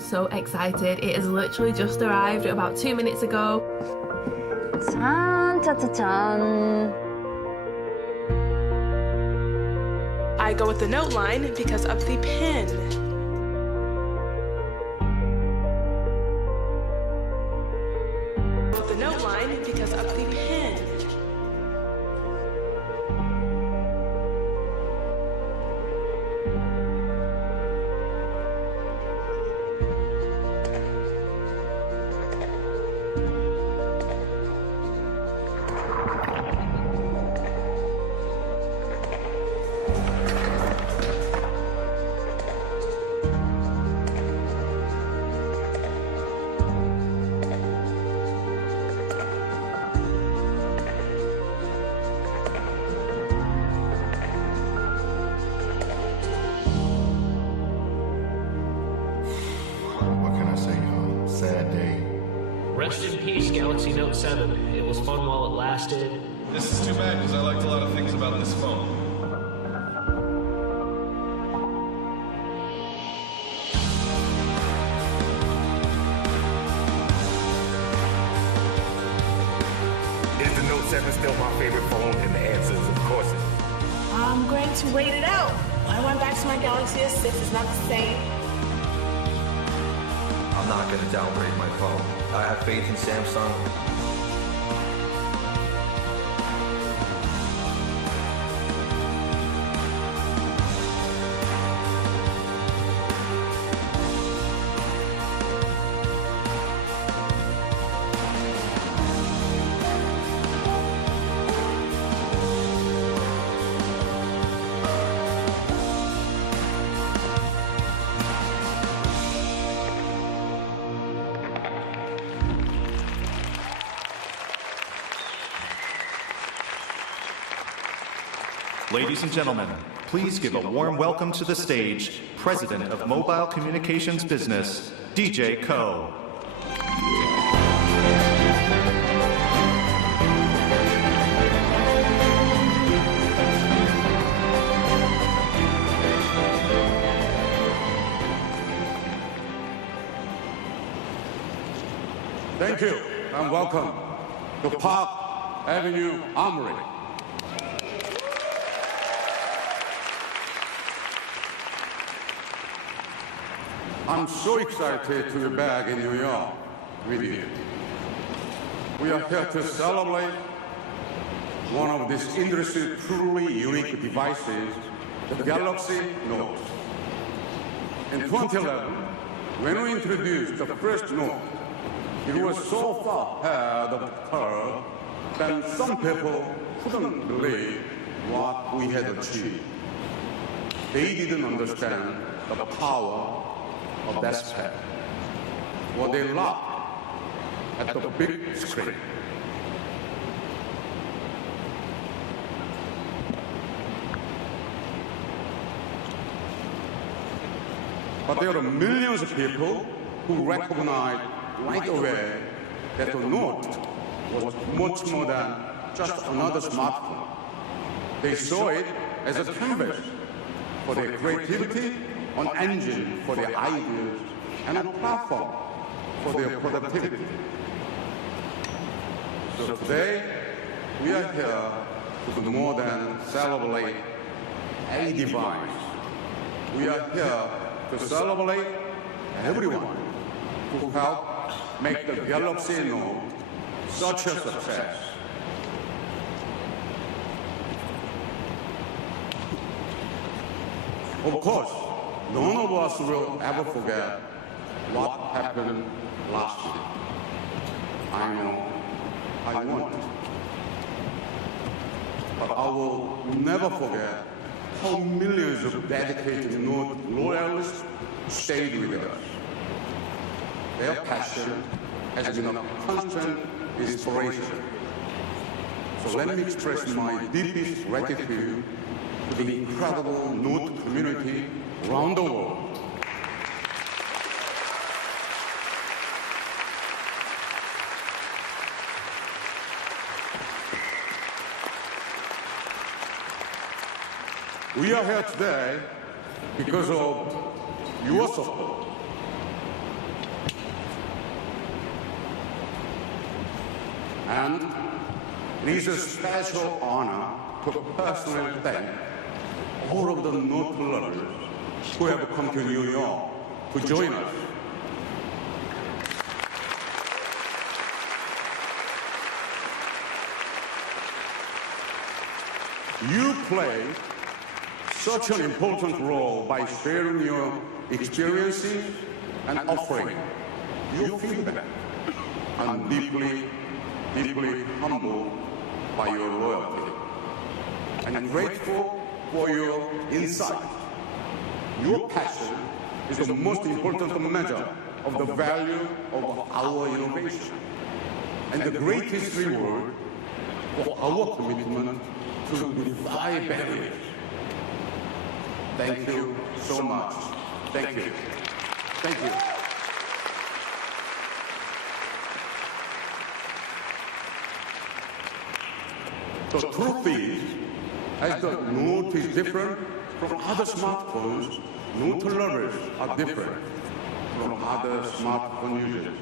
so excited. It has literally just arrived about 2 minutes ago. 짠. I go with the note line because of the pen. With the note line because of the pen. Rest in peace, Galaxy Note 7. It was fun while it lasted. This is too bad, because I liked a lot of things about this phone. Is the Note 7 still my favorite phone? And the answer is, of course it is. I'm going to wait it out. I went back to my Galaxy S6. It's not the same. I'm not going to downgrade my phone. I have faith in Samsung. Ladies and gentlemen, please give a warm welcome to the stage, President of Mobile Communications Business, DJ Ko. Thank you and welcome to Park Avenue Armory. I'm so excited to be back in New York with you. We are here to celebrate one of this industry's truly unique devices, the Galaxy Note. In 2011, when we introduced the first Note, it was so far ahead of the curve that some people couldn't believe what we had achieved. They didn't understand the power of that spec. What they loved at the big screen. But there are millions of people who recognized right away that the Note was much more than just another smartphone. They saw it as a canvas for their creativity, an engine for their ideas, and a platform for their productivity. So today, we are here to do more than celebrate a device. We are here to celebrate everyone who helped make the Galaxy Note such a success. Of course, none of us will ever forget what happened last year. I know I won't. But I will never forget how millions of dedicated Note loyalists stayed with us. Their passion has been a constant inspiration. So let me express my deepest gratitude to the incredible Note community around the world. We are here today because of your support. And it is a special honor to personally thank all of the note lovers who have come to New York to join us. You play such an important role by sharing your experiences and offering your feedback. I'm deeply, deeply humbled by your loyalty and grateful for your insight. Your passion is the most important measure of the value of our innovation and the greatest reward for our commitment to defy barriers. Thank you so much. Thank you. Thank you. The truth is, as the Note is different from other smartphones, Note lovers are different from other smartphone users.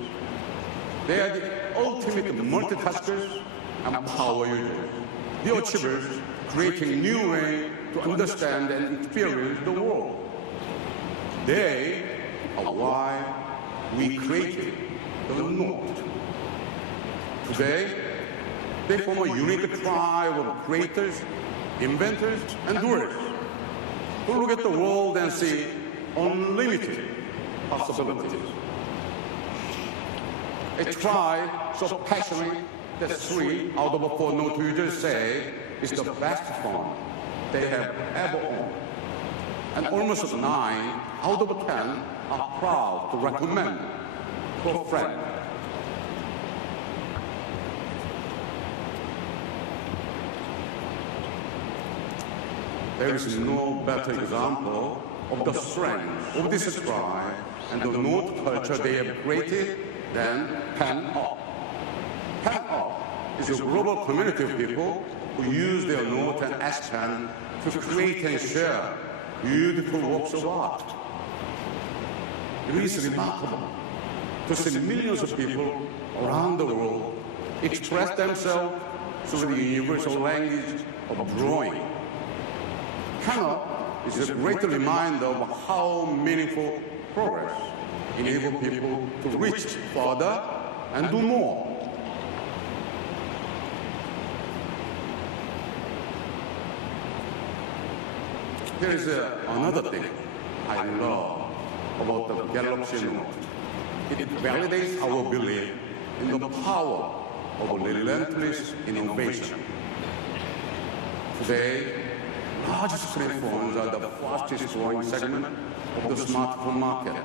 They are the ultimate multitaskers and power users, the achievers creating new ways to understand and experience the world. They are why we created the Note. Today, they form a unique tribe of creators, inventors, and doers who look at the world and see unlimited possibilities. A tribe so passionate that 3 out of 4 Note users say it's the best phone they have ever owned. And almost 9 out of 10 are proud to recommend to a friend. There is no better example of the strength of this tribe and the Note culture they have created than Pen Up. Pen Up is a global community of people who use their Note and S Pen to create and share beautiful works of art. It is remarkable to see millions of people around the world express themselves through the universal language of drawing. Pen Up is a great reminder of how meaningful progress enables people to reach further and do more. Here is another thing I love about the Galaxy Note. It validates our belief in the power of relentless innovation. Today, large screen phones are the fastest growing segment of the smartphone market,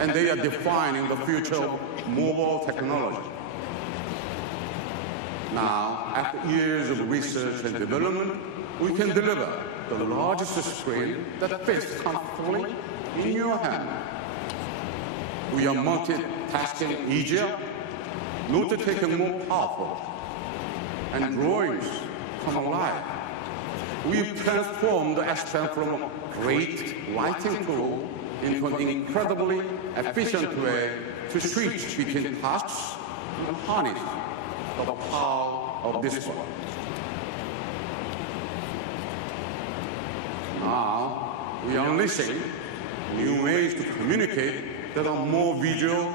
and they are defining the future of mobile technology. Now, after years of research and development, we can deliver the largest screen that fits comfortably in your hand. We are multitasking easier, note-taking more powerful, and drawings come alive. We've transformed the S Pen from a great writing tool into an incredibly efficient way to switch between tasks and harness the power of this one. Now, we are unleashing new ways to communicate that are more visual,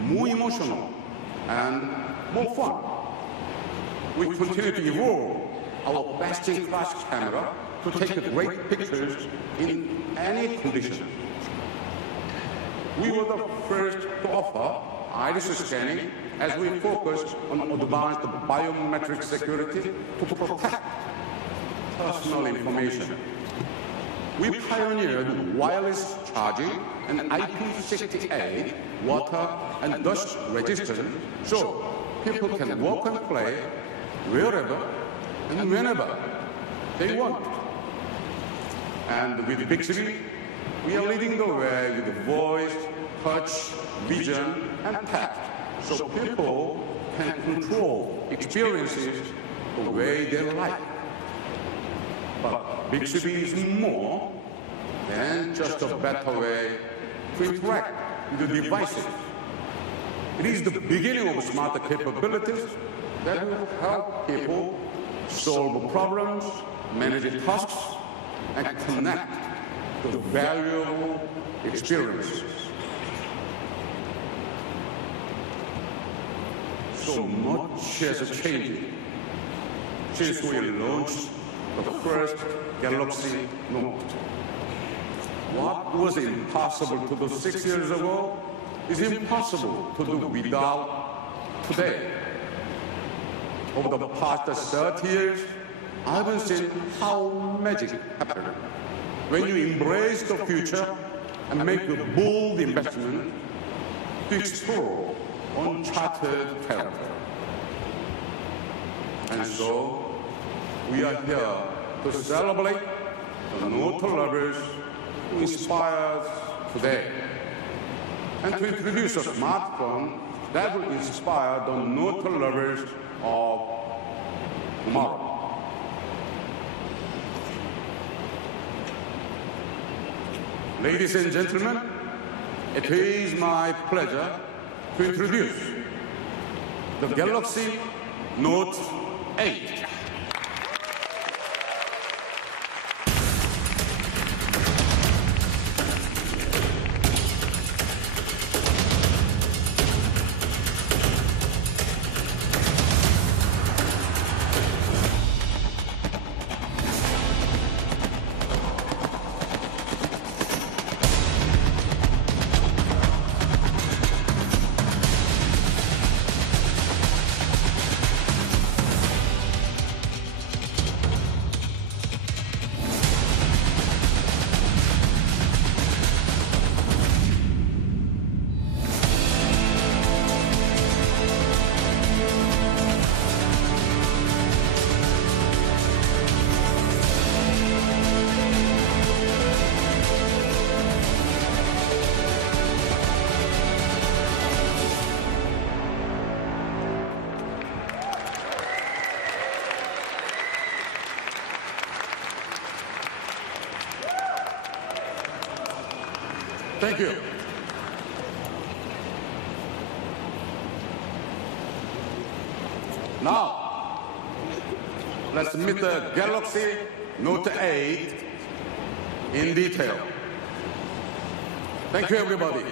more emotional, and more fun. We continue to evolve our best-in-class camera to take great pictures in any condition. We were the first to offer iris scanning as we focused on advanced biometric security to protect personal information. We pioneered wireless charging and IP68 water and dust resistance so people can walk and play wherever and whenever they want. And with Bixby, we are leading the way with voice, touch, vision, and tap, so people can control experiences the way they like. But Bixby is more than just a better way to interact with the devices. It is the beginning of smarter capabilities that will help people solve problems, manage tasks, and connect to valuable experiences. So much has changed since we launched the first Galaxy Note. What was impossible to do 6 years ago is impossible to do without today. Over the past 30 years, I've seen how magic happens when you embrace the future and make a bold investment to explore uncharted territory. And so, we are here to celebrate the Note lovers who inspire us today, and to introduce a smartphone that will inspire the Note lovers of tomorrow. Ladies and gentlemen, it is my pleasure to introduce the Galaxy Note 8. Thank you. Now, let's meet the Galaxy Note 8 in detail. Thank you, everybody.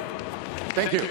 Thank you.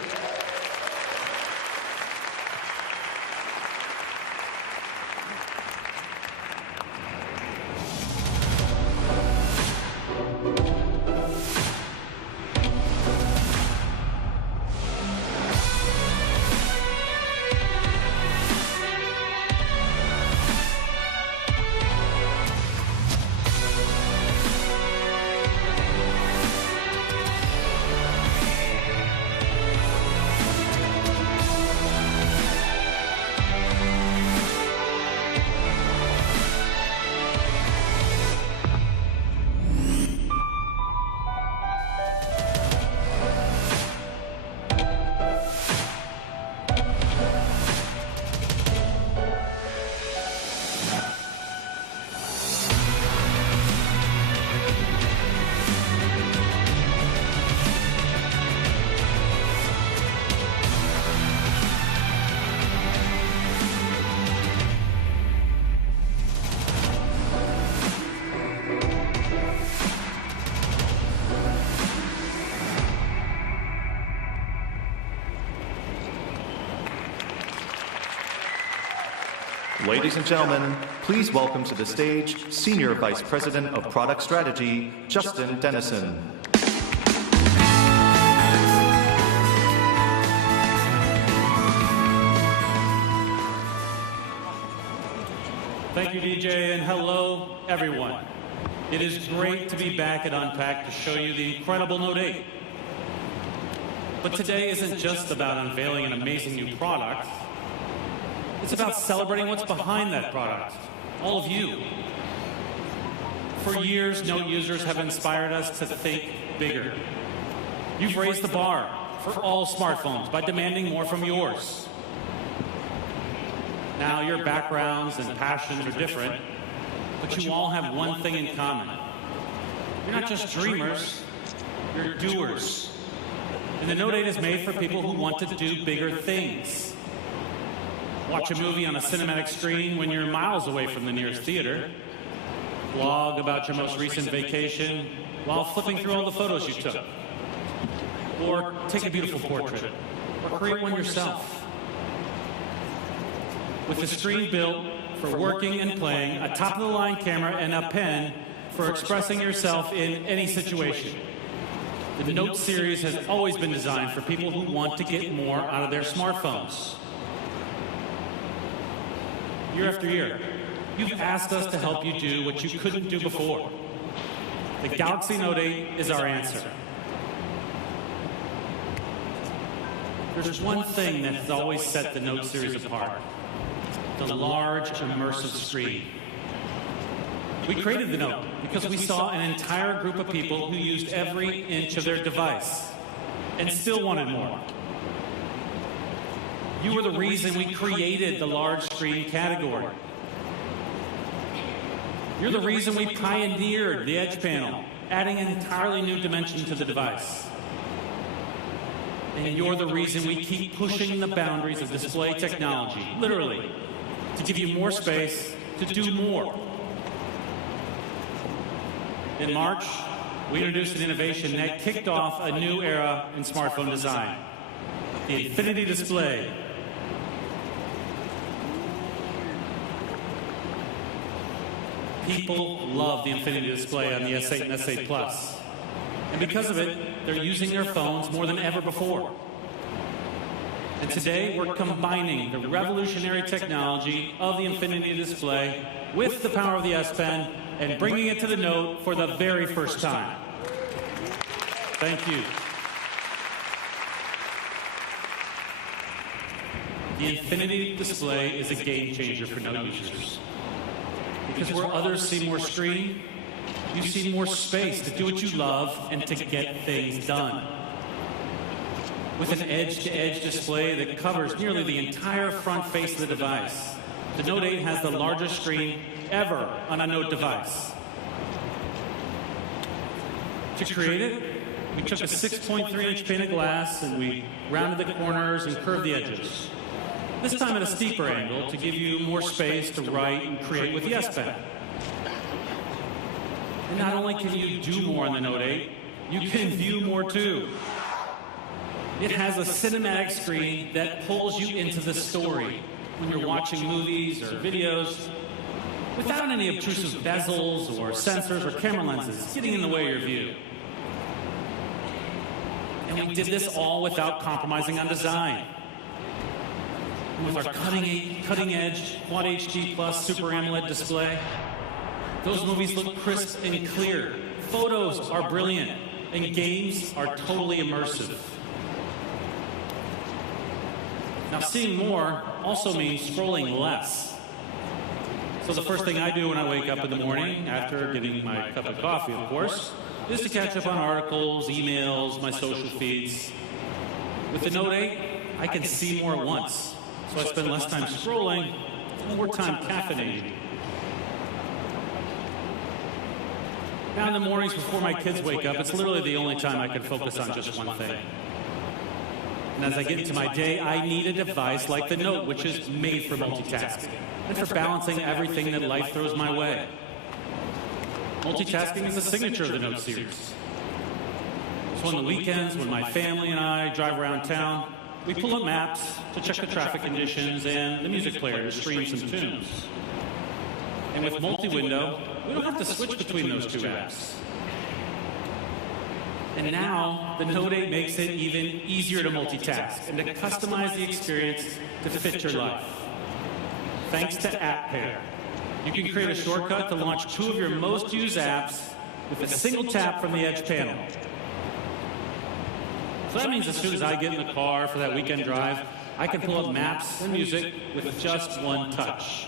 Ladies and gentlemen, please welcome to the stage Senior Vice President of Product Strategy, Justin Dennison. Thank you, DJ, and hello, everyone. It is great to be back at Unpacked to show you the incredible Note 8. But today isn't just about unveiling an amazing new product. It's about celebrating what's behind that product, all of you. For years, Note users have inspired us to think bigger. You've raised the bar for all smartphones by demanding more from yours. Now, your backgrounds and passions are different, but you all have one thing in common. You're not just dreamers, you're doers. And the Note 8 is made for people who want to do bigger things. Watch a movie on a cinematic screen when you're miles away from the nearest theater. Blog about your most recent vacation while flipping through all the photos you took. Or take a beautiful portrait. Or create one yourself. With a screen built for working and playing, a top-of-the-line camera, and a pen for expressing yourself in any situation. The Note series has always been designed for people who want to get more out of their smartphones. Year after year, you've asked us to help you do what you couldn't do before. The Galaxy Note 8 is our answer. There's one thing that has always set the Note series apart: the large, immersive screen. We created the Note because we saw an entire group of people who used every inch of their device and still wanted more. You were the reason we created the large screen category. You're the reason we pioneered the Edge panel, adding an entirely new dimension to the device. And you're the reason we keep pushing the boundaries of display technology, literally, to give you more space to do more. In March, we introduced an innovation that kicked off a new era in smartphone design: the Infinity Display. People love the Infinity Display on the S8 and S8 Plus. And because of it, they're using their phones more than ever before. And today, we're combining the revolutionary technology of the Infinity Display with the power of the S Pen and bringing it to the Note for the very first time. Thank you. The Infinity Display is a game changer for Note users. Because where others see more screen, you see more space to do what you love and to get things done. With an edge-to-edge display that covers nearly the entire front face of the device, the Note 8 has the largest screen ever on a Note device. To create it, we took a 6.3-inch pane of glass and we rounded the corners and curved the edges. This time at a steeper angle to give you more space to write and create with the S Pen. And not only can you do more on the Note 8, you can view more too. It has a cinematic screen that pulls you into the story when you're watching movies or videos without any obtrusive bezels or sensors or camera lenses getting in the way of your view. And we did this all without compromising on design. With our cutting-edge Quad HD Plus Super AMOLED display, those movies look crisp and clear. Photos are brilliant, and games are totally immersive. Now, seeing more also means scrolling less. So the first thing I do when I wake up in the morning, after getting my cup of coffee, of course, is to catch up on articles, emails, my social feeds. With the Note 8, I can see more at once. So I spend less time scrolling, more time caffeinating. Now in the mornings before my kids wake up, it's literally the only time I can focus on just one thing. And as I get into my day, I need a device like the Note, which is made for multitasking and for balancing everything that life throws my way. Multitasking is a signature of the Note series. So on the weekends, when my family and I drive around town, we pull up maps to check the traffic conditions and the music player to stream some tunes. And with multi-window, we don't have to switch between those two apps. And now, the Note 8 makes it even easier to multitask and to customize the experience to fit your life. Thanks to App Pair, you can create a shortcut to launch 2 of your most used apps with a single tap from the Edge panel. So that means as soon as I get in the car for that weekend drive, I can pull up maps and music with just one touch.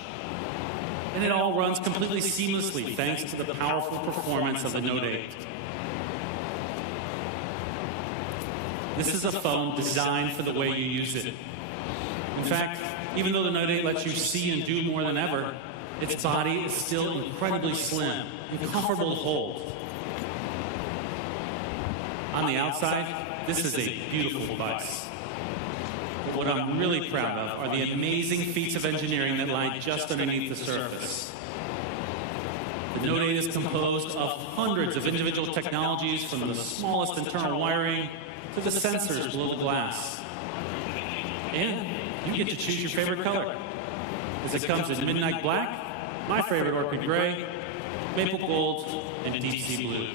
And it all runs completely seamlessly thanks to the powerful performance of the Note 8. This is a phone designed for the way you use it. In fact, even though the Note 8 lets you see and do more than ever, its body is still incredibly slim and comfortable to hold. On the outside, this is a beautiful device. what I'm really proud of are the amazing feats of engineering that lie just underneath the surface. The Note 8 is composed of hundreds of individual technologies, from the smallest internal wiring to the sensors below the glass. And you get to choose your favorite color, as it comes in midnight black, my favorite orchid gray, maple gold, and deep sea blue.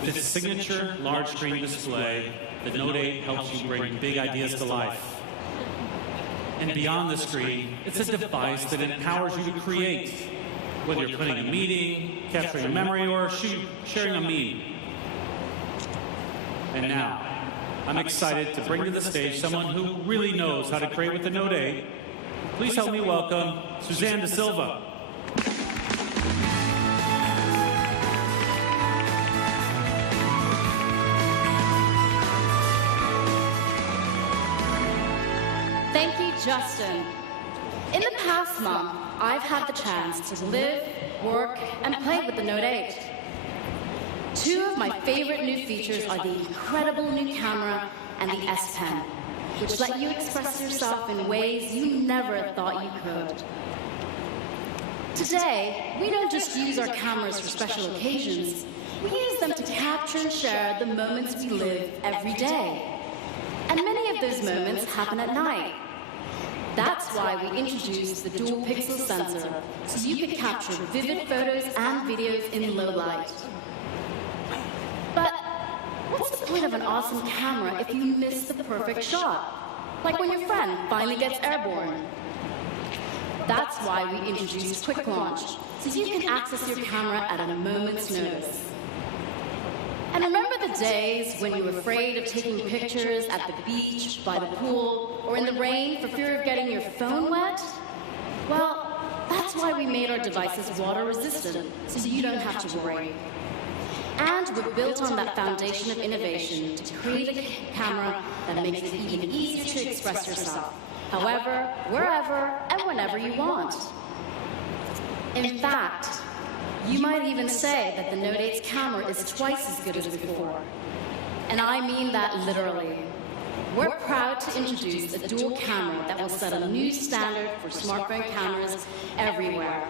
With its signature large screen display, the Note 8 helps you bring big ideas to life. And beyond the screen, it's a device that empowers you to create, whether you're planning a meeting, capturing a memory, or sharing a meme. And now, I'm excited to bring to the stage someone who really knows how to create with the Note 8. Please help me welcome Suzanne Da Silva. Thank you, Justin. In the past month, I've had the chance to live, work, and play with the Note 8. Two of my favorite new features are the incredible new camera and the S Pen, which let you express yourself in ways you never thought you could. Today, we don't just use our cameras for special occasions, we use them to capture and share the moments we live every day. And many of those moments happen at night. That's why we introduced the dual pixel sensor, so you could capture vivid photos and videos in low light. But what's the point of an awesome camera if you miss the perfect shot? Like when your friend finally gets airborne. That's why we introduced Quick Launch, so you can access your camera at a moment's notice. And remember the days when you were afraid of taking pictures at the beach, by the pool, or in the rain for fear of getting your phone wet? Well, that's why we made our devices water resistant, so you don't have to worry. And we're built on that foundation of innovation to create a camera that makes it even easier to express yourself, however, wherever, and whenever you want. In fact, you might even say that the Note 8's camera is twice as good as before. And I mean that literally. We're proud to introduce a dual camera that will set a new standard for smartphone cameras everywhere.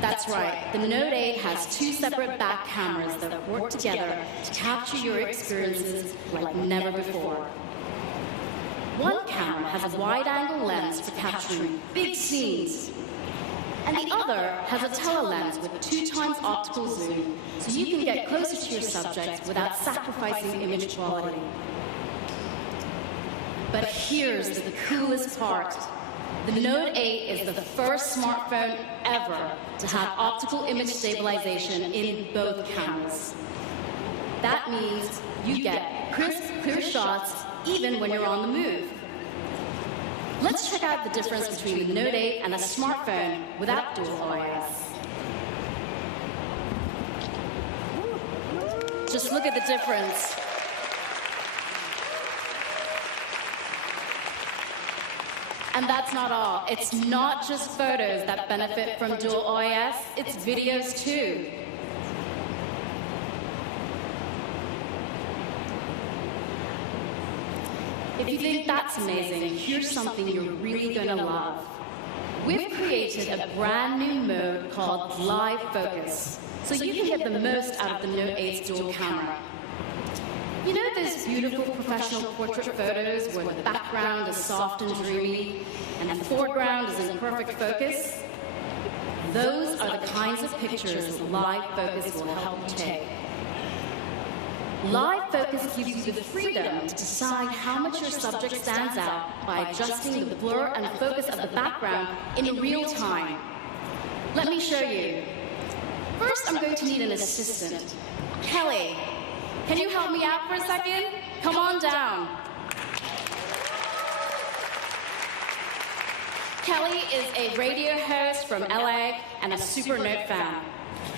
That's right, the Note 8 has two separate back cameras that work together to capture your experiences like never before. One camera has a wide-angle lens for capturing big scenes, and the other has a telelens with 2x optical zoom, so you can get closer to your subjects without sacrificing image quality. But here's the coolest part. The Note 8 is the first smartphone ever to have optical image stabilization in both cameras. That means you get crisp, clear shots even when you're on the move. Let's check out the difference between the Note 8 and a smartphone without dual OIS. Just look at the difference. And that's not all. It's not just photos that benefit from dual OIS, it's videos too. If you think that's amazing, here's something you're really going to love. We've created a brand new mode called Live Focus, so you can get the most out of the Note 8's dual camera. You know those beautiful professional portrait photos where the background is soft and dreamy and the foreground is in perfect focus? Those are the kinds of pictures Live Focus will help you take. Live Focus gives you the freedom to decide how much your subject stands out by adjusting the blur and focus of the background in real time. Let me show you. First, I'm going to need an assistant. Kelly, can you help me out for a second? Come on down. Kelly is a radio host from LA and a super Note fan.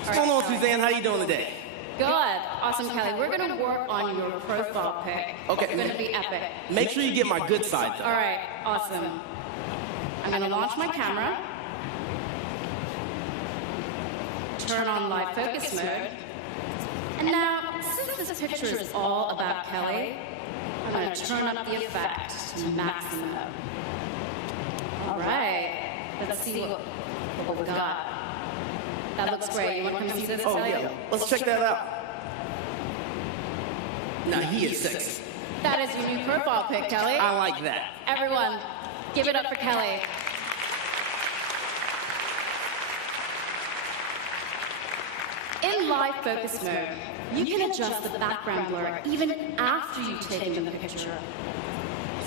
What's going on, Suzanne? How you doing today? Good. Awesome, Kelly. We're going to work on your profile pic. Okay. It's going to be epic. Make sure you get my good side, though. All right. Awesome. I'm going to launch my camera. Turn on live focus mode. And now, since this picture is all about Kelly, I'm going to turn up the effect to maximum. All right, let's see what we got. That looks great. You want to come see this, Kelly? Yeah. Let's check that out. Now he is sexy. That is your new profile pic, Kelly. I like that. Everyone, give it up for Kelly. In live focus mode, you can adjust the background blur even after you've taken the picture.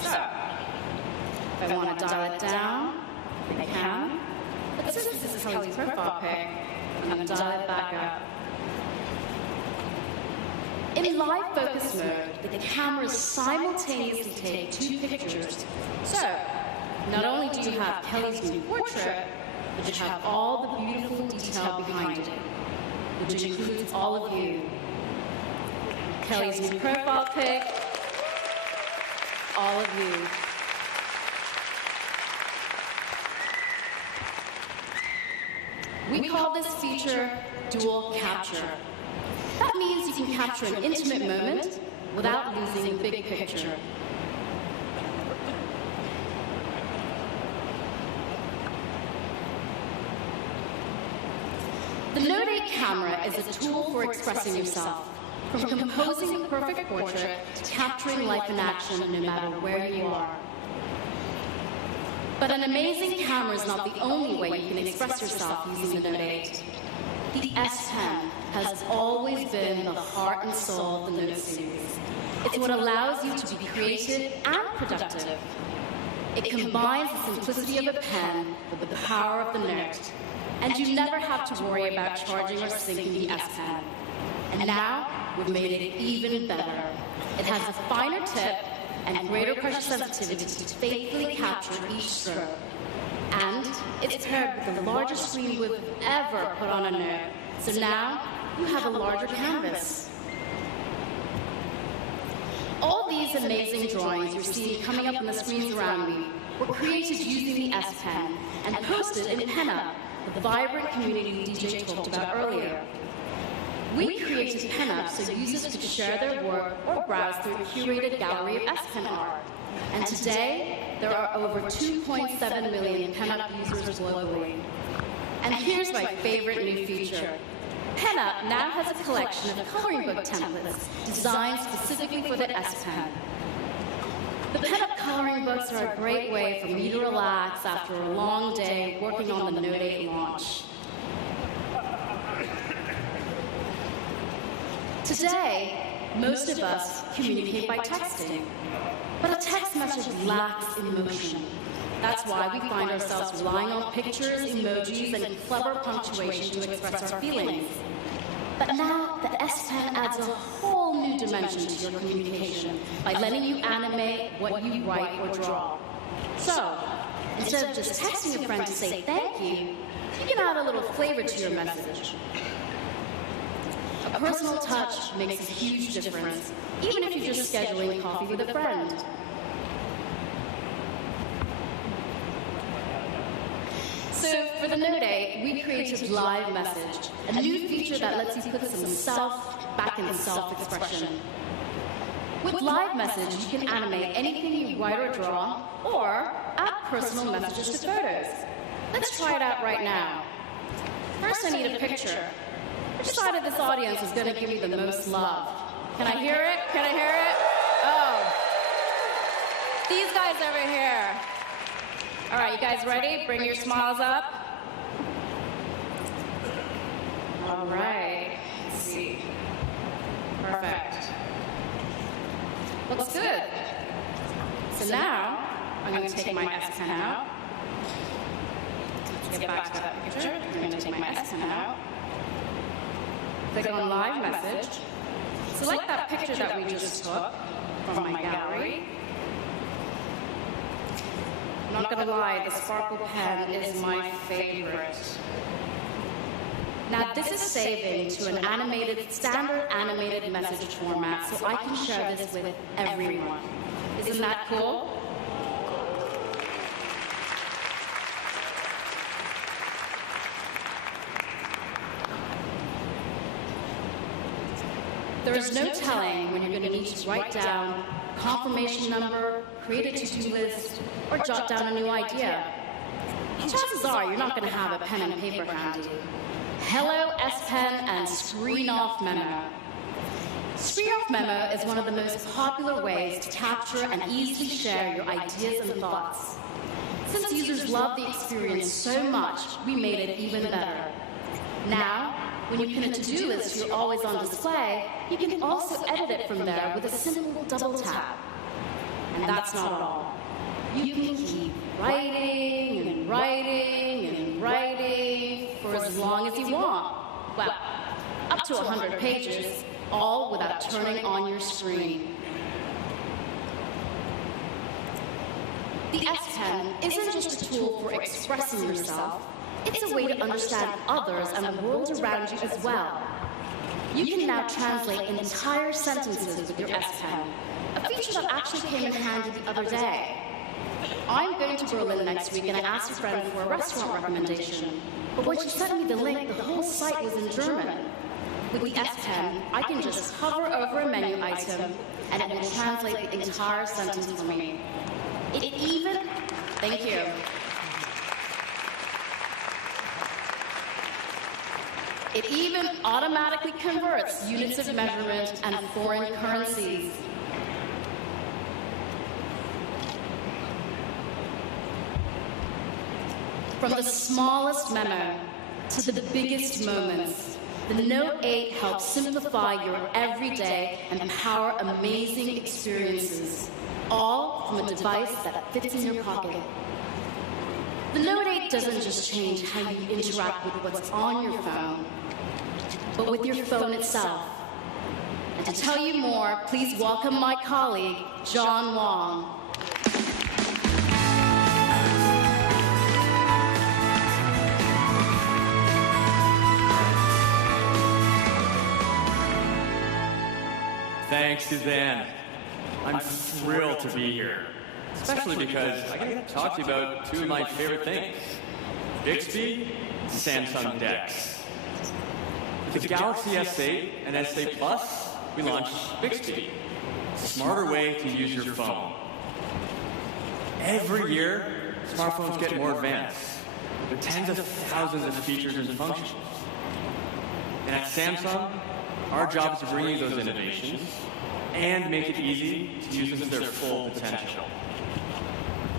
So, if I want to dial it down, I can. But since this is Kelly's profile pic, I'm going to dial it back up. In live focus mode, the cameras simultaneously take two pictures. So, not only do you have Kelly's new portrait, but you have all the beautiful detail behind it, which includes all of you. Kelly's new profile pic, all of you. We call this feature dual capture. That means you can capture an intimate moment without losing the big picture. The Note 8 camera is a tool for expressing yourself, from composing the perfect portrait to capturing life in action no matter where you are. But an amazing camera is not the only way you can express yourself using the Note 8. The S Pen has always been the heart and soul of the Note series. It's what allows you to be creative and productive. It combines the simplicity of a pen with the power of the Note, and you never have to worry about charging or syncing the S Pen. And now, we've made it even better. It has a finer tip and greater pressure sensitivity to faithfully capture each stroke. And it's paired with the largest screen we've ever put on a Note. So now, you have a larger canvas. All these amazing drawings you're seeing coming up on the screens around me were created using the S Pen and posted in PenUp, the vibrant community DJ talked about earlier. We created PenUp so users could share their work or browse through a curated gallery of S Pen art. And today, there are over 2.7 million PenUp users globally. And here's my favorite new feature. PenUp now has a collection of coloring book templates designed specifically for the S Pen. The PenUp coloring books are a great way for me to relax after a long day working on the Note 8 launch. Today, most of us communicate by texting, but a text message lacks emotion. That's why we find ourselves relying on pictures, emojis, and clever punctuation to express our feelings. But now, the S Pen adds a whole new dimension to your communication by letting you animate what you write or draw. So, instead of just texting a friend to say thank you, you can add a little flavor to your message. A personal touch makes a huge difference, even if you're just scheduling coffee with a friend. So for the Note 8, we created Live Message, a new feature that lets you put some self back in self-expression. With Live Message, you can animate anything you write or draw, or add personal messages to photos. Let's try it out right now. First, I need a picture. Which side of this audience is going to give me the most love? Can I hear it? Can I hear it? Oh. These guys over here. All right, you guys ready? Bring your smiles up. All right. Let's see. Perfect. Looks good. So now, I'm going to take my S Pen out. Let's get back to that picture. I'm going to take my S Pen out. Click on Live Message. Select that picture that we just took from my gallery. I'm not going to lie, the Sparkle Pen is my favorite. Now this is saving to an animated, standard animated message format, so I can share this with everyone. Isn't that cool? There is no telling when you're going to need to write down a confirmation number, create a to-do list, or jot down a new idea. Chances are you're not going to have a pen and paper handy. Hello, S Pen and Screen Off Memo. Screen Off Memo is one of the most popular ways to capture and easily share your ideas and thoughts. Since users love the experience so much, we made it even better. Now, when you pin a to-do list you're always on display, you can also edit it from there with a simple double tap. And that's not all. You can keep writing and writing and writing for as long as you want. Well, up to 100 pages, all without turning on your screen. The S Pen isn't just a tool for expressing yourself, it's a way to understand others and the world around you as well. You can now translate entire sentences with your S Pen, a feature that actually came in handy the other day. I'm going to Berlin next week and I asked a friend for a restaurant recommendation, but when she sent me the link, the whole site was in German. With the S Pen, I can just hover over a menu item and it will translate the entire sentence for me. Thank you. It even automatically converts units of measurement and foreign currencies. From the smallest memo to the biggest moments, the Note 8 helps simplify your everyday and power amazing experiences, all from a device that fits in your pocket. The Note 8 doesn't just change how you interact with what's on your phone, but with your phone itself. And to tell you more, please welcome my colleague, John Wong. Thanks, Suzanne. I'm thrilled to be here, especially because I get to talk to you about two of my favorite things, Bixby and Samsung DeX. With the Galaxy S8 and S8 Plus, we launched Bixby, a smarter way to use your phone. Every year, smartphones get more advanced, with tens of thousands of features and functions. And at Samsung, our job is to bring you those innovations and make it easy to use them to their full potential.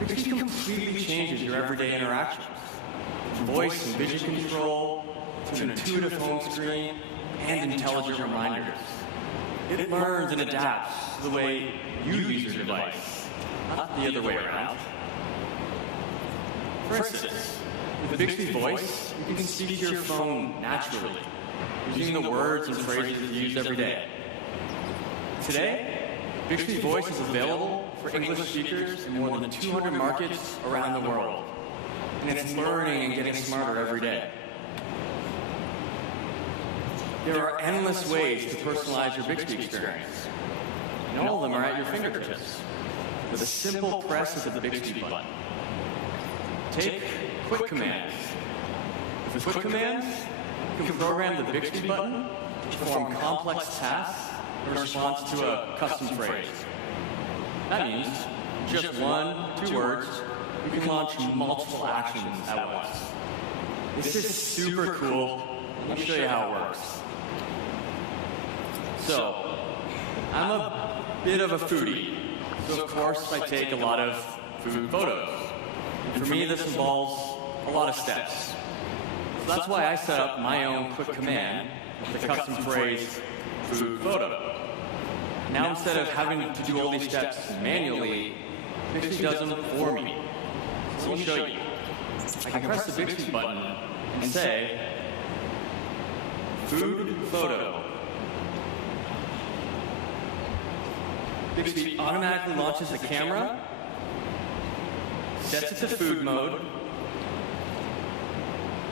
Bixby completely changes your everyday interactions, from voice and vision control to an intuitive home screen and intelligent reminders. It learns and adapts to the way you use your device, not the other way around. For instance, with the Bixby voice, you can speak to your phone naturally, using the words and phrases you use every day. Today, Bixby Voice is available for English speakers in more than 200 markets around the world, and it's learning and getting smarter every day. There are endless ways to personalize your Bixby experience, and all of them are at your fingertips with a simple press of the Bixby button. Take Quick Commands. With Quick Commands, you can program the Bixby button to perform complex tasks in response to a custom phrase. That means just 1, 2 words, you can launch multiple actions at once. This is super cool. Let me show you how it works. So, I'm a bit of a foodie, so of course I take a lot of food photos. And for me, this involves a lot of steps. So that's why I set up my own quick command with the custom phrase, food photo. Now instead of having to do all these steps manually, Bixby does them for me. So let me show you. I can press the Bixby button and say, food photo. Bixby automatically launches the camera, sets it to food mode,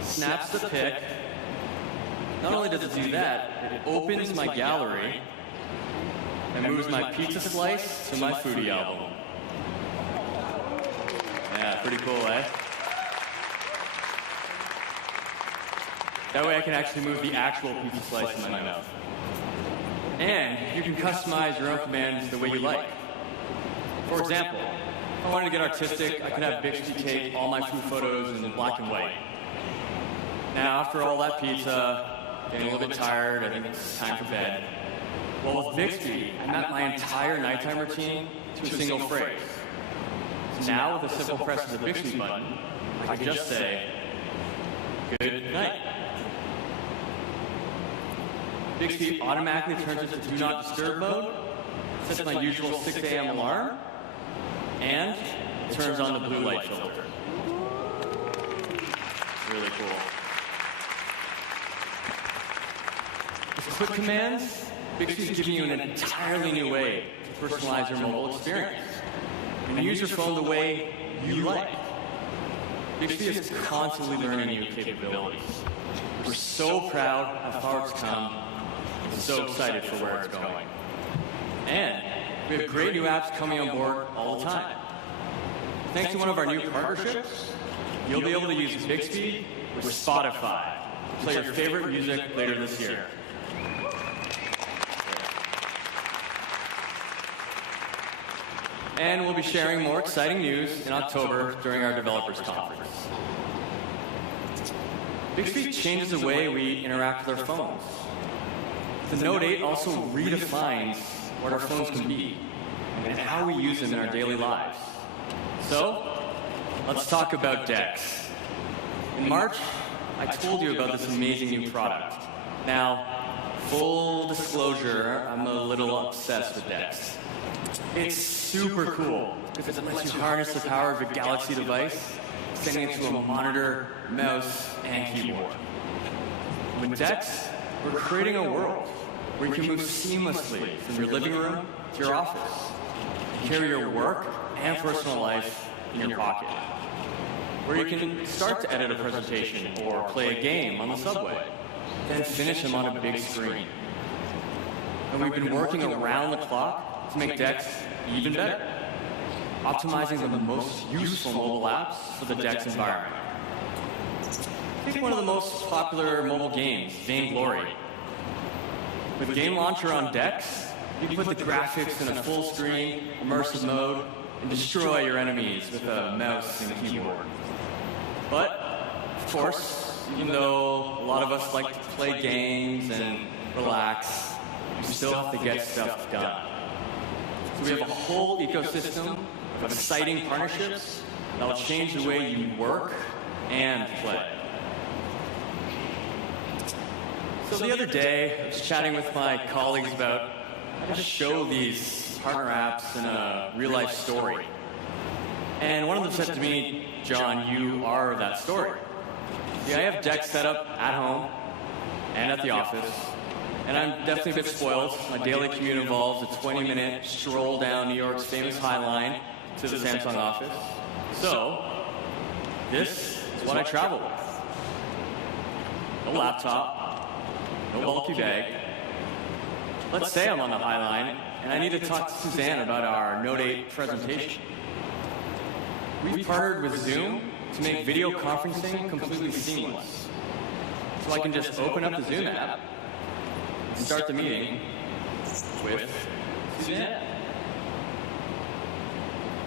snaps the pic. Not only does it do that, it opens my gallery and moves my pizza slice to my foodie album. Yeah, pretty cool, eh? That way I can actually move the actual pizza slice in my mouth. And you can customize your own commands the way you like. For example, if I wanted to get artistic, I could have Bixby take all my food photos in black and white. Now, after all that pizza, getting a little bit tired, I think it's time for bed. Well, with Bixby, I map my entire nighttime routine to a single phrase. So now, with a simple press of the Bixby button, I can just say, good night. Bixby automatically turns into Do Not Disturb mode, sets my usual 6 a.m. alarm, and it turns on the blue light filter. Really cool. With quick commands, Bixby is giving you an entirely new way to personalize your mobile experience. You can use your phone the way you like. Bixby is constantly learning new capabilities. We're so proud how far it's come, and so excited for where it's going. And we have great new apps coming on board all the time. Thanks to one of our new partnerships, you'll be able to use Bixby with Spotify to play your favorite music later this year. And we'll be sharing more exciting news in October during our developers conference. Bixby changes the way we interact with our phones. The Note 8 also redefines what our phones can be and how we use them in our daily lives. So, let's talk about DeX. In March, I told you about this amazing new product. Now, full disclosure, I'm a little obsessed with DeX. It's super cool because it lets you harness the power of a Galaxy device, sending it to a monitor, mouse, and keyboard. With DeX, we're creating a world where you can move seamlessly from your living room to your office. You carry your work and personal life in your pocket. Where you can start to edit a presentation or play a game on the subway, then finish them on a big screen. And we've been working around the clock to make DeX even better, optimizing the most useful mobile apps for the DeX environment. Take one of the most popular mobile games, Vainglory. With Game Launcher on DeX, you can put the graphics in a full screen, immersive mode, and destroy your enemies with a mouse and keyboard. But, of course, even though a lot of us like to play games and relax, we still have to get stuff done. So we have a whole ecosystem of exciting partnerships that will change the way you work and play. So the other day, I was chatting with my colleagues about how to show these partner apps in a real-life story. And one of them said to me, John, you are that story. Yeah, I have DeX set up at home and at the office, and I'm definitely a bit spoiled. My daily commute involves a 20-minute stroll down New York's famous High Line to the Samsung office. So, this is what I travel with. No laptop, no bulky bag. Let's say I'm on the High Line, and I need to talk to Suzanne about our Note 8 presentation. We've partnered with Zoom to make video conferencing completely seamless. So I can just open up the Zoom app and start the meeting with Suzanne.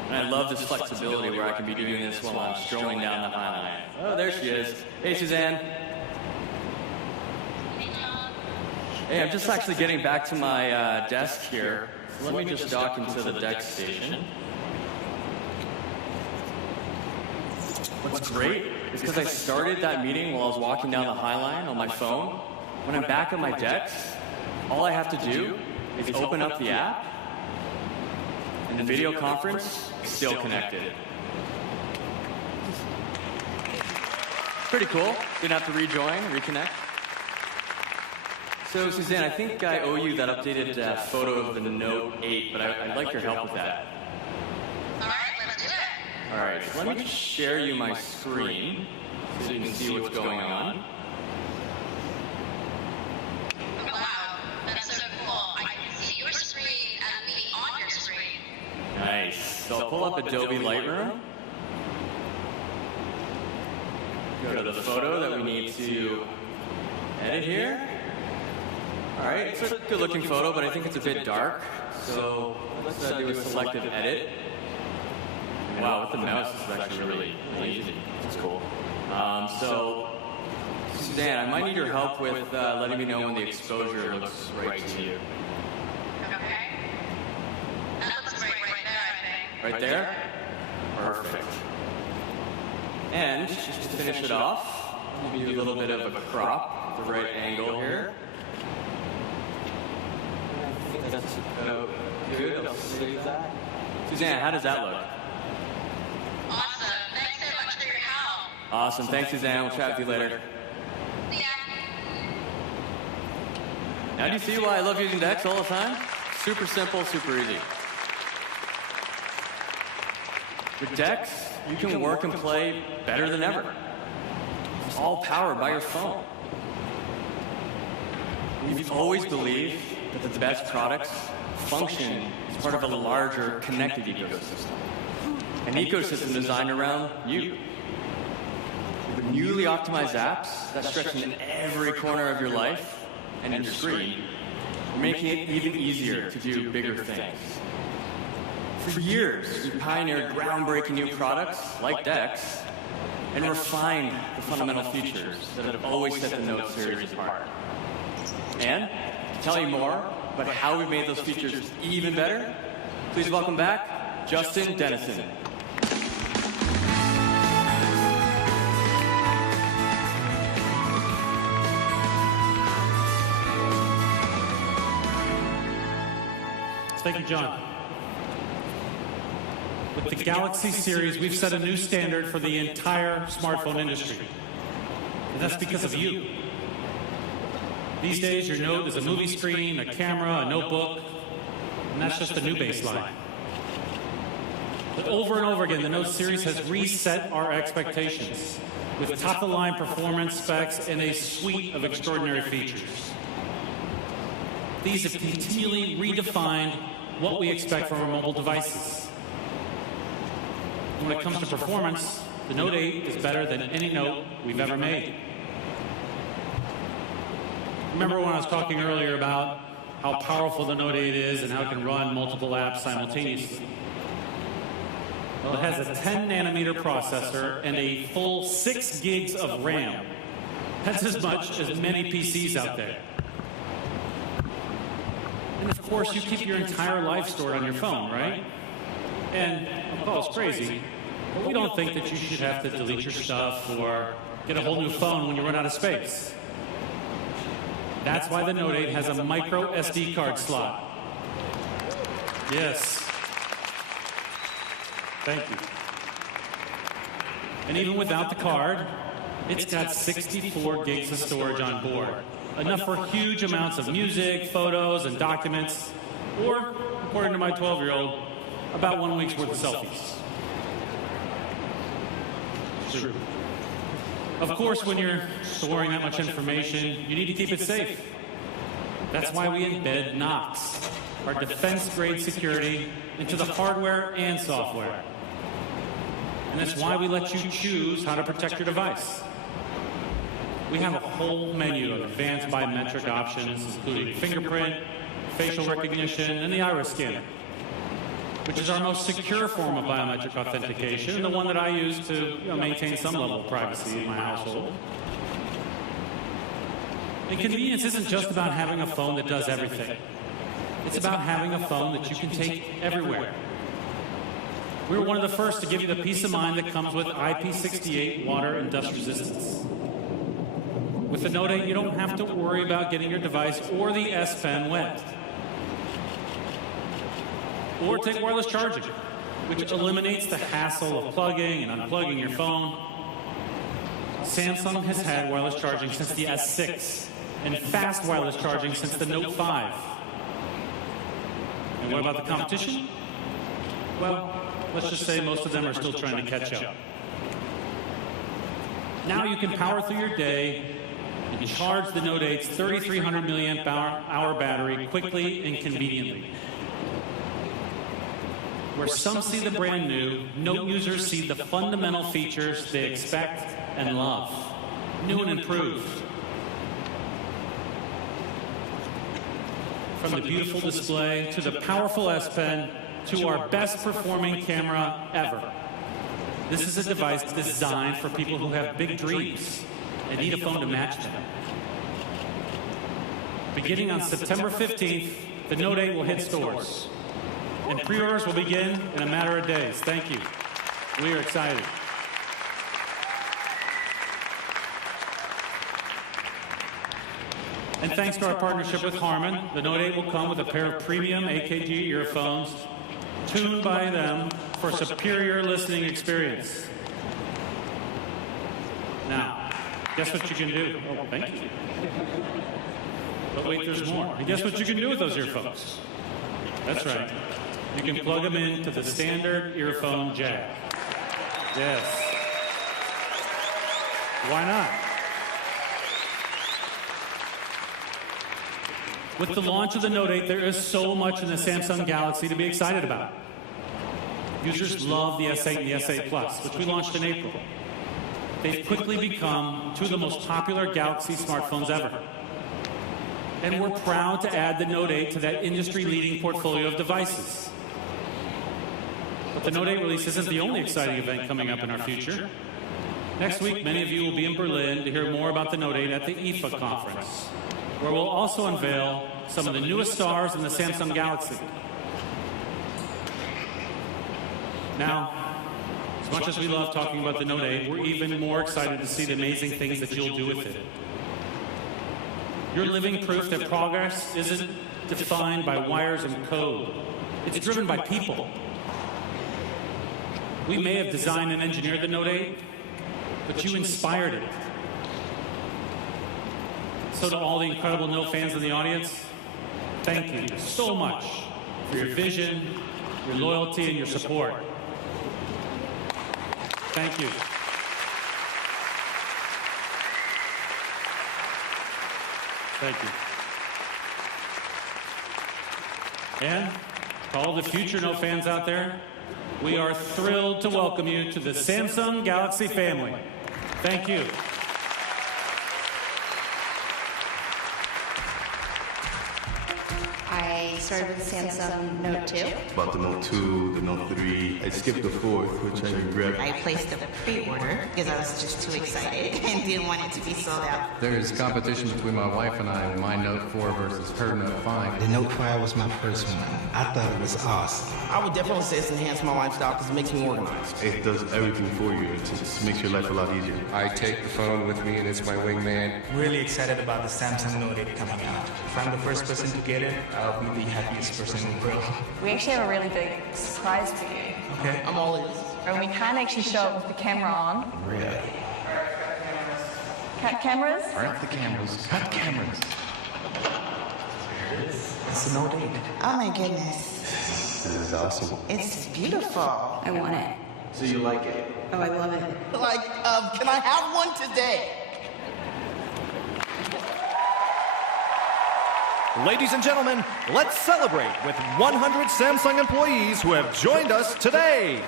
And I love this flexibility where I can be doing this while I'm strolling down the High Line. Oh, there she is. Hey, Suzanne. Hey, I'm just actually getting back to my desk here. So let me just dock into the DeX station. What's great is because I started that meeting while I was walking down the High Line on my phone. When I'm back at my DeX, all I have to do is open up the app, and the video conference is still connected. Pretty cool. Didn't have to rejoin, reconnect. So, Suzanne, I think I owe you that updated photo of the Note 8, but I'd like your help with that. All right, so let me just share you my screen so you can see what's going on. Wow, that's so cool. I can see your screen and me on your screen. Nice. So I'll pull up Adobe Lightroom. Go to the photo that we need to edit here. All right, it's a good-looking photo, but I think it's a bit dark. So let's do a selective edit. Wow, with the mouse, this is actually really easy. This is cool. So, Suzanne, I might need your help with letting me know when the exposure looks right to you. Okay. That looks right there, I think. Right there? Perfect. And just to finish it off, maybe a little bit of a crop at the right angle here. I think that's about good. I'll save that. Suzanne, how does that look? Awesome. Thanks so much for your help. Awesome. Thanks, Suzanne. We'll chat with you later. See ya. Now, do you see why I love using DeX all the time? Super simple, super easy. With DeX, you can work and play better than ever. It's all powered by your phone. We've always believed that the best products function as part of a larger connected ecosystem. An ecosystem designed around you. With newly optimized apps that stretch into every corner of your life and your screen, we're making it even easier to do bigger things. For years, we pioneered groundbreaking new products like DeX and refined the fundamental features that have always set the Note series apart. And to tell you more about how we've made those features even better, please welcome back Justin Dennison. Thank you, John. With the Galaxy series, we've set a new standard for the entire smartphone industry. And that's because of you. These days, your Note is a movie screen, a camera, a notebook, and that's just the new baseline. But over and over again, the Note series has reset our expectations with top-of-the-line performance specs and a suite of extraordinary features. These have continually redefined what we expect from our mobile devices. When it comes to performance, the Note 8 is better than any Note we've ever made. Remember when I was talking earlier about how powerful the Note 8 is and how it can run multiple apps simultaneously? Well, it has a 10-nanometer processor and a full 6 gigs of RAM. That's as much as many PCs out there. And of course, you keep your entire life stored on your phone, right? And, well, it's crazy, but we don't think that you should have to delete your stuff or get a whole new phone when you run out of space. That's why the Note 8 has a micro SD card slot. Yes. Thank you. And even without the card, it's got 64 gigs of storage on board. Enough for huge amounts of music, photos, and documents, or, according to my 12-year-old, about 1 week's worth of selfies. True. Of course, when you're storing that much information, you need to keep it safe. That's why we embed Knox, our defense-grade security, into the hardware and software. And that's why we let you choose how to protect your device. We have a whole menu of advanced biometric options, including fingerprint, facial recognition, and the iris scanner, which is our most secure form of biometric authentication, and the one that I use to maintain some level of privacy in my household. And convenience isn't just about having a phone that does everything. It's about having a phone that you can take everywhere. We were one of the first to give you the peace of mind that comes with IP68 water and dust resistance. With the Note 8, you don't have to worry about getting your device or the S Pen wet. Or take wireless charging, which eliminates the hassle of plugging and unplugging your phone. Samsung has had wireless charging since the S6, and fast wireless charging since the Note 5. And what about the competition? Well, let's just say most of them are still trying to catch up. Now you can power through your day and charge the Note 8's 3,300 milliamp hour battery quickly and conveniently. Where some see the brand new, Note users see the fundamental features they expect and love, new and improved. from the beautiful display to the powerful S Pen to our best performing camera ever. This is a device designed for people who have big dreams and need a phone to match them. Beginning on September 15th, the Note 8 will hit stores, and pre-orders will begin in a matter of days. Thank you. We are excited. And thanks to our partnership with Harman, the Note 8 will come with a pair of premium AKG earphones tuned by them for superior listening experience. Now, guess what you can do? Oh, thank you. But wait, there's more. And guess what you can do with those earphones? That's right. You can plug them into the standard earphone jack. Yes. Why not? With the launch of the Note 8, there is so much in the Samsung Galaxy to be excited about. Users love the S8 and the S8 Plus, which we launched in April. They've quickly become two of the most popular Galaxy smartphones ever. And we're proud to add the Note 8 to that industry-leading portfolio of devices. But the Note 8 release isn't the only exciting event coming up in our future. Next week, many of you will be in Berlin to hear more about the Note 8 at the IFA conference, where we'll also unveil some of the newest stars in the Samsung Galaxy. Now, as much as we love talking about the Note 8, we're even more excited to see the amazing things that you'll do with it. You're living proof that progress isn't defined by wires and code. It's driven by people. We may have designed and engineered the Note 8, but you inspired it. So to all the incredible Note fans in the audience, thank you so much for your vision, your loyalty, and your support. Thank you. Thank you. And to all the future Note fans out there, we are thrilled to welcome you to the Samsung Galaxy family. Thank you. I started with the Samsung Note 2. About the Note 2, the Note 3. I skipped the 4th, which I regret. I placed a pre-order because I was just too excited and didn't want it to be sold out. There's competition between my wife and I, my Note 4 versus her Note 5. The Note 5 was my first one. I thought it was awesome. I would definitely say it's enhanced my lifestyle because it makes me organized. It does everything for you. It just makes your life a lot easier. I take the phone with me and it's my wingman. Really excited about the Samsung Note 8 coming out. If I'm the first person to get it, I'll be the happiest person in the world. We actually have a really big surprise for you. Okay. I'm all ears. And we can't actually show it with the camera on. Really? Cut cameras? Cut the cameras. Cut cameras. There it is. It's the Note 8. Oh my goodness. This is awesome. It's beautiful. I want it. So you like it? Oh, I love it. Can I have one today? Ladies and gentlemen, let's celebrate with 100 Samsung employees who have joined us today.